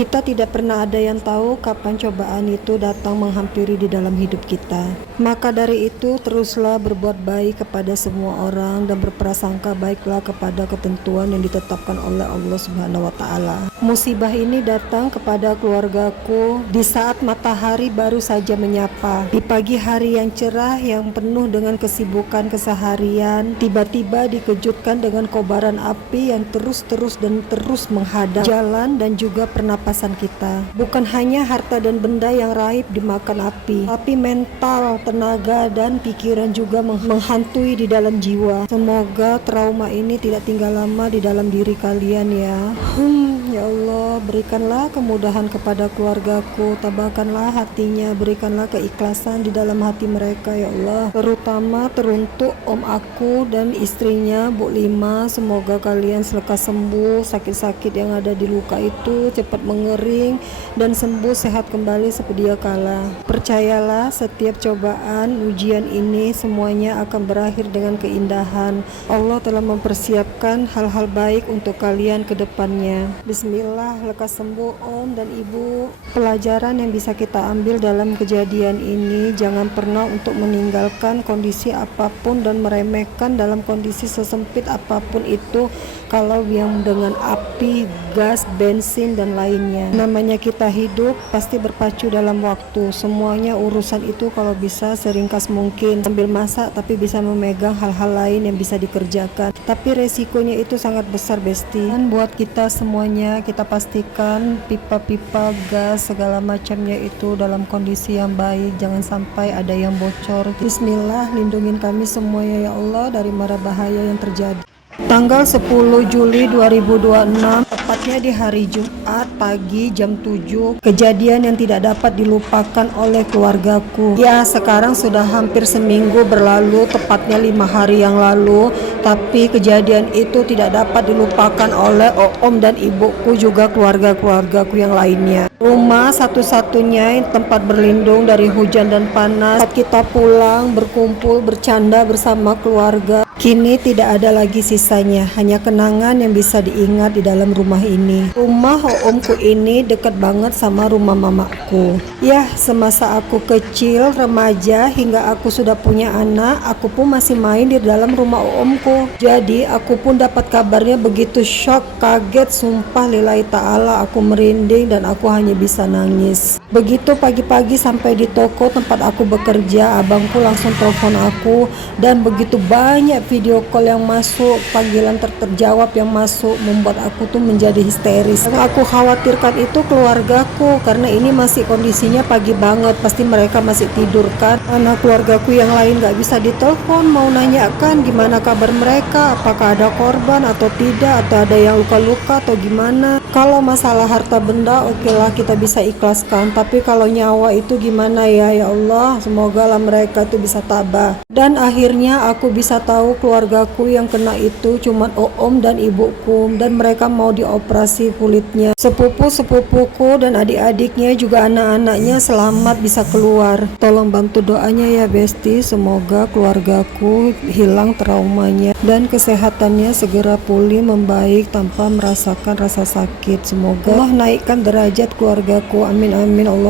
Kita tidak pernah ada yang tahu kapan cobaan itu datang menghampiri di dalam hidup kita. Maka dari itu teruslah berbuat baik kepada semua orang dan berprasangka baiklah kepada ketentuan yang ditetapkan oleh Allah Subhanahu wa taala. Musibah ini datang kepada keluargaku di saat matahari baru saja menyapa. Di pagi hari yang cerah yang penuh dengan kesibukan keseharian, tiba-tiba dikejutkan dengan kobaran api yang terus menghadap jalan dan juga pernapasan kita. Bukan hanya harta dan benda yang raib dimakan api, tapi mental, tenaga, dan pikiran juga menghantui di dalam jiwa. Semoga trauma ini tidak tinggal lama di dalam diri kalian ya. Ya Allah, berikanlah kemudahan kepada keluargaku, tabahkanlah hatinya, berikanlah keikhlasan di dalam hati mereka ya Allah. Terutama teruntuk om aku dan istrinya Bu Lima, semoga kalian selekas sembuh, sakit-sakit yang ada di luka itu cepat mengering dan sembuh sehat kembali seperti kala. Percayalah, setiap cobaan, ujian ini semuanya akan berakhir dengan keindahan. Allah telah mempersiapkan hal-hal baik untuk kalian ke depannya. Bismillah, lekas sembuh Om dan Ibu. Pelajaran yang bisa kita ambil dalam kejadian ini, jangan pernah untuk meninggalkan kondisi apapun dan meremehkan dalam kondisi sesempit apapun itu kalau yang dengan api, gas, bensin dan lainnya. Namanya kita hidup pasti berpacu dalam waktu. Semuanya urusan itu kalau bisa seringkas mungkin sambil masak, tapi bisa memegang hal-hal lain yang bisa dikerjakan. Tapi resikonya itu sangat besar Besti. Dan buat kita semuanya, kita pastikan pipa-pipa gas segala macamnya itu dalam kondisi yang baik, jangan sampai ada yang bocor. Bismillah, lindungin kami semuanya ya Allah dari mara bahaya yang terjadi. Tanggal 10 Juli 2026, tepatnya di hari Jumat pagi jam 7, kejadian yang tidak dapat dilupakan oleh keluargaku. Ya, sekarang sudah hampir seminggu berlalu, tepatnya 5 hari yang lalu, tapi kejadian itu tidak dapat dilupakan oleh om dan ibuku juga keluarga-keluargaku yang lainnya. Rumah satu-satunya tempat berlindung dari hujan dan panas saat kita pulang, berkumpul, bercanda bersama keluarga. Kini tidak ada lagi sisanya, hanya kenangan yang bisa diingat di dalam rumah ini. Rumah omku ini dekat banget sama rumah mamaku. Ya, semasa aku kecil, remaja, hingga aku sudah punya anak, aku pun masih main di dalam rumah omku. Jadi aku pun dapat kabarnya begitu shock, kaget, sumpah lillahi ta'ala, aku merinding dan aku hanya bisa nangis. Begitu pagi-pagi sampai di toko tempat aku bekerja, abangku langsung telepon aku dan begitu banyak video call yang masuk, panggilan terjawab yang masuk, membuat aku tuh menjadi histeris. Yang aku khawatirkan itu keluargaku, karena ini masih kondisinya pagi banget, pasti mereka masih tidur kan. Anak keluargaku yang lain gak bisa ditelepon, mau nanyakan gimana kabar mereka, apakah ada korban atau tidak, atau ada yang luka-luka atau gimana. Kalau masalah harta benda, okelah kita bisa ikhlaskan, tapi kalau nyawa itu gimana ya Allah, semoga lah mereka itu bisa tabah. Dan akhirnya aku bisa tahu keluargaku yang kena itu cuman om dan ibuku, dan mereka mau dioperasi kulitnya. Sepupu-sepupuku dan adik-adiknya juga anak-anaknya selamat bisa keluar. Tolong bantu doanya ya Besti, semoga keluargaku hilang traumanya dan kesehatannya segera pulih membaik tanpa merasakan rasa sakit. Semoga Allah naikkan derajat keluargaku, amin amin Allah.